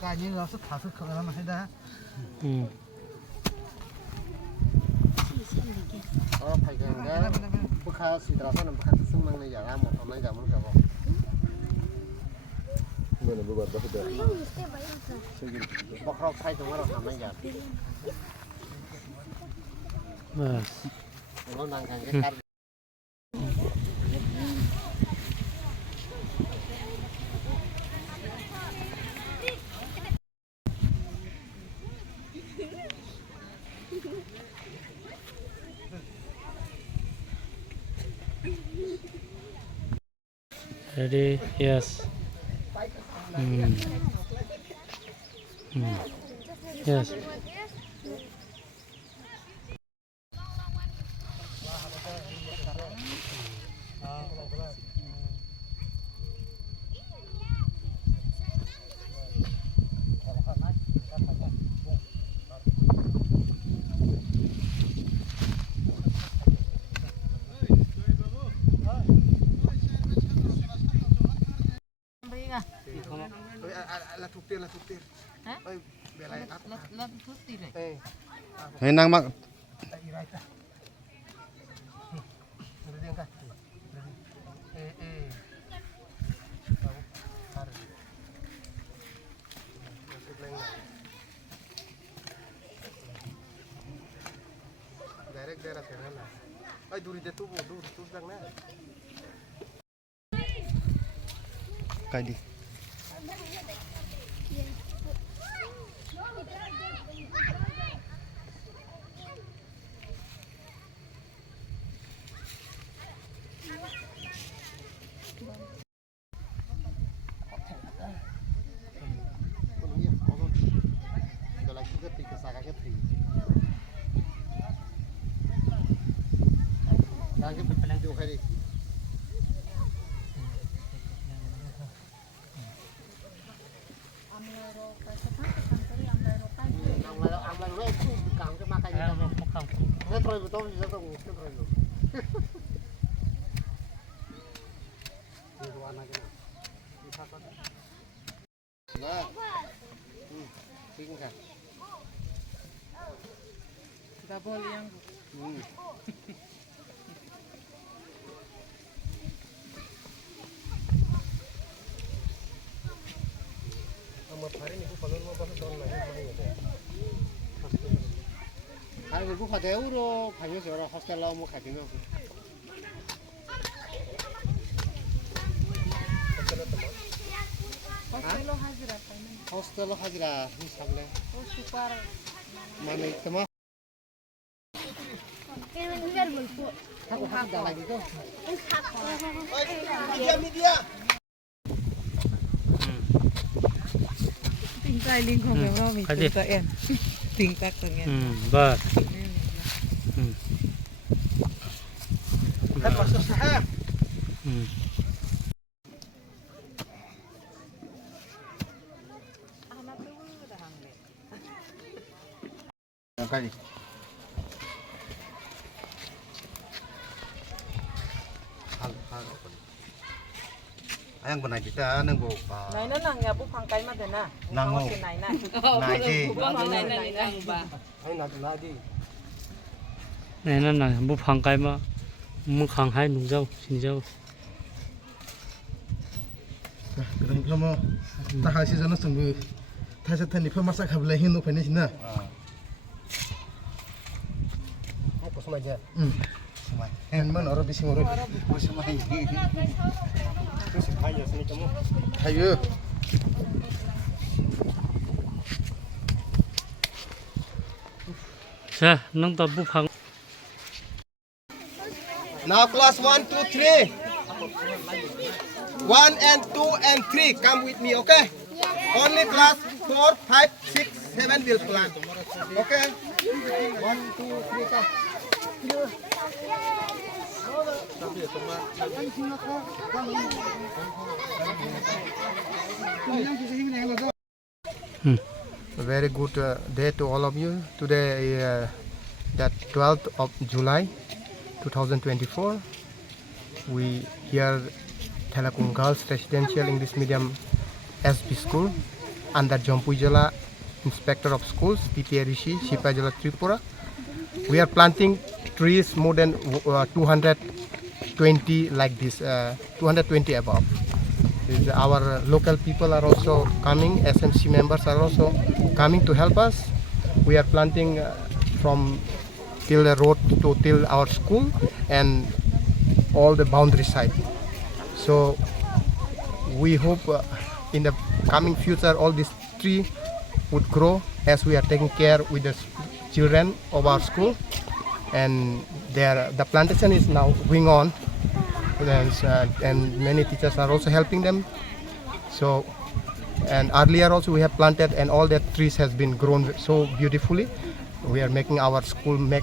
cái như là sức thả sức khởi là hay đó phải cái đó bức khá xịt ra xong bức khá sưng mang này giả ra một hôm nay giả muốn kiểu không người này bữa đó được bóc rau thay chúng nó làm này giả nó đang cái cắt Ready? Yes. Yes. là thuộc tiền ơi về lại là thuốc tiền này hay năng mắc direct daerah sana lah. Ay duri jatuh dang na. Cái đi. Đang cái bình vô khai đi. Double yang. Hari ini buka euro, hanya seorang hostel lah mau kaji nih. Hostel lo hajira, ini sampai. Oh super. Mana itu mah? Aku hak lagi tuh. Media. Tình trai linh không hiểu đâu mình tình trai em tình tắc từng em Vâng. Kan masuk sah. Kali. Ayang benar kita neng bu. này nó là nhà bút phăng cái mà thế nào Nang này ngô. này Này gì? này bà Ay nak đi. Này nó là bút phăng cái mà muốn khang hai nung dâu, xin dâu. Kadang kamu tak hasil sana sungguh. Thasa thani pun masak habla hin nuk panis na. Aku semaja. Semai. Hen man orang bising orang. Aku semai. Ayo sini kamu. Ayo. Sa, nang ta bút phăng. Now class 1, 2, 3. 1 and 2 and 3 come with me, okay? Only class 4, 5, 6, 7 will plan. Okay? 1, 2, 3 come. A very good day to all of you. Today is the 12th of July 2024. We here Thalakung Girls Residential English Medium SB School under Jompujala Inspector of Schools, PPA Rishi, Shipajala Tripura. We are planting trees more than 220 like this, 220 above. Our local people are also coming, SMC members are also coming to help us. We are planting from till the road to till our school and all the boundary side. So we hope in the coming future all these trees would grow as we are taking care with the children of our school, and the plantation is now going on, and many teachers are also helping them. So, and earlier also we have planted, and all the trees has been grown so beautifully. We are making our school more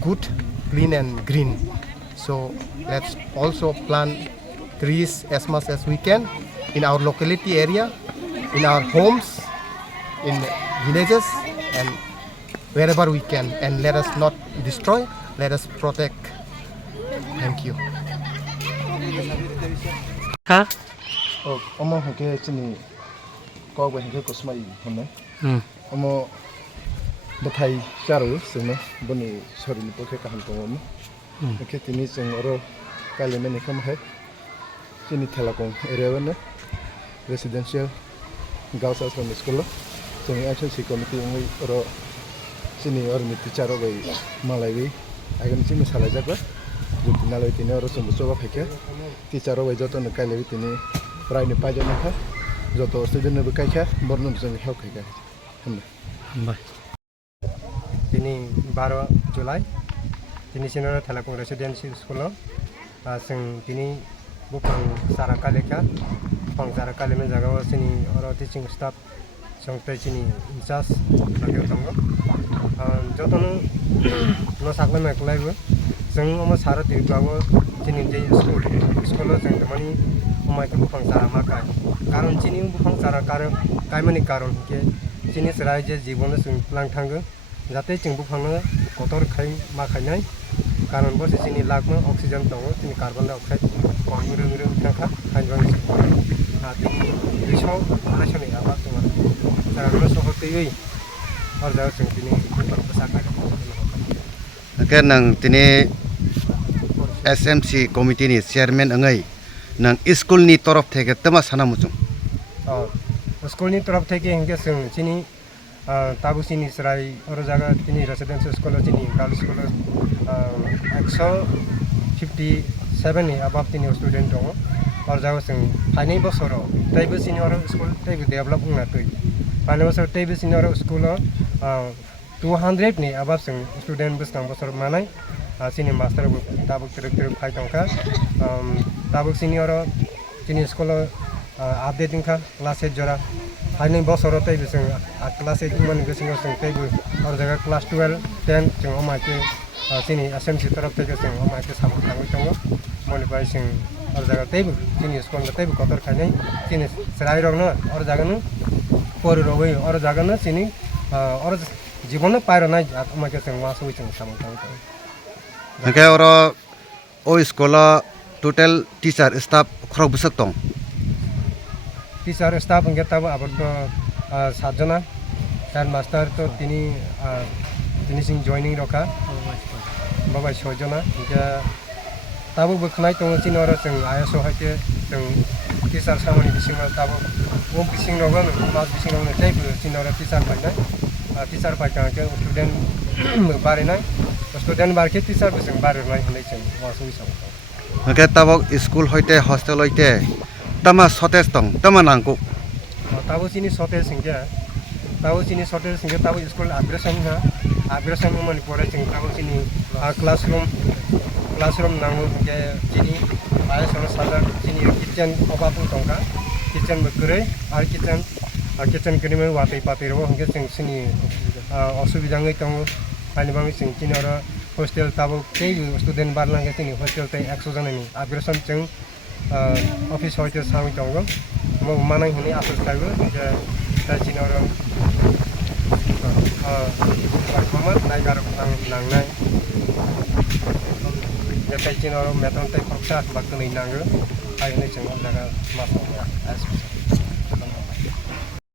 good, clean and green. So let's also plant trees as much as we can in our locality area, in our homes, in villages, and wherever we can. And let us not destroy, let us protect. Thank you. Ka? Omo hake chini ko gwe hake ko smai honne omo bathai charo sene boni sori ni pokhe kaham to omo hake tini sing oro kale meni kam hai chini thelakong area ne residential girls high school chini HSC committee ngai oro chini or ni teacher bai malai bai agam chini sala jagwa jutinaloi tini oro sumbu soba hake teacher bai joto ne kale tini Prai ni paja na kha joto student ne bukai kha bornum jeng help kha Bye. Ini 12 Julai ini sinara thalakung residential school sing tini bukang saraka lekha bukang saraka leme jaga sini oro teaching staff songtai sini incharge lagyo tongo jotono no sakle meklai bu jeng omo sara tirgwa sini je school jeng mani omai ke bukang sara makai karon sini bukang sara karon kaimani karon ke sini serai je jibon sing lang thang jate ching bukang na kotor khai ma khainai karon bo sini lagma oxygen tongo sini carbon dioxide kong rung thakha khainbang ha tini bisho arashone aba tuma sara no sohotei or ja sing tini pasaka Akan nang tini SMC committee ni chairman angai nang school ni torof theke tama sana muchung school ni taraf theke hingke sing chini tabu sini serai oro jaga tini residential school chini girls school 157 ni above tini student dong or jaga sing phani bosoro taibu sini oro school taibu develop na tui phani bosoro taibu sini oro school 200 ni above sing student bus nang bosoro manai sini master bu tabu teruk phai tongka tabu sini oro chini school updating ka class 8 jora phani bosoro taibu sing class 8 man gesing sing taibu or jaga class 12 10 jeng omai ke sini SMC taraf theke sing omai ke samu tangu tongo moni bai sing or jaga taibu sini school na taibu kotor khanai sini serai rog na or jaga nu poru rogoi or jaga na sini or जीवन में pyro नहीं मैं कैसे वहाँ से विचंग समझता हूँ Angkai oro o sekolah total teacher staff khorok busak tong teacher staff उनके तब अब तो 7 जना हेड मास्टर तो तिनी सिंह जॉइनिंग रखा बाबा 6 जना उनके तब बखनाय तो चिन और जों आईएसओ हाइते जों टीचर सामनि बिसिं तब वो बिसिं रगन क्लास बिसिं रगन जायबो चिन और टीचर फायनाय टीचर फायका के स्टूडेंट बारेनाय स्टूडेंट बारके टीचर बिसिं बारेनाय होननाय जों वासो हिसाब Angkai tabok school hoite hostel hoite tama sotes tong tama nangku तब चिनी सोटे सिंगे तब स्कूल अपग्रेशन में मनी पड़े सिंग तब चिनी क्लासरूम नांगो के चिनी आईएसओ साजार चिनी किचन अभाव दंगा किचन बकरे और किचन करी में वाते पाते रहो हंगे सिंग चिनी असुविधा गई तंगो पानी बांग सिंग चिनी और हॉस्टल तब कई स्टूडेंट बार लांगे चिनी हॉस्टल ते 100 जन नि अपग्रेशन जों ऑफिस होते सामी दंगो mo manang huni asus kayu je tajin orang performance naik garuk nang nai je tajin orang meton tai proksa bakto ni nang ayun ni chang daga masang ya as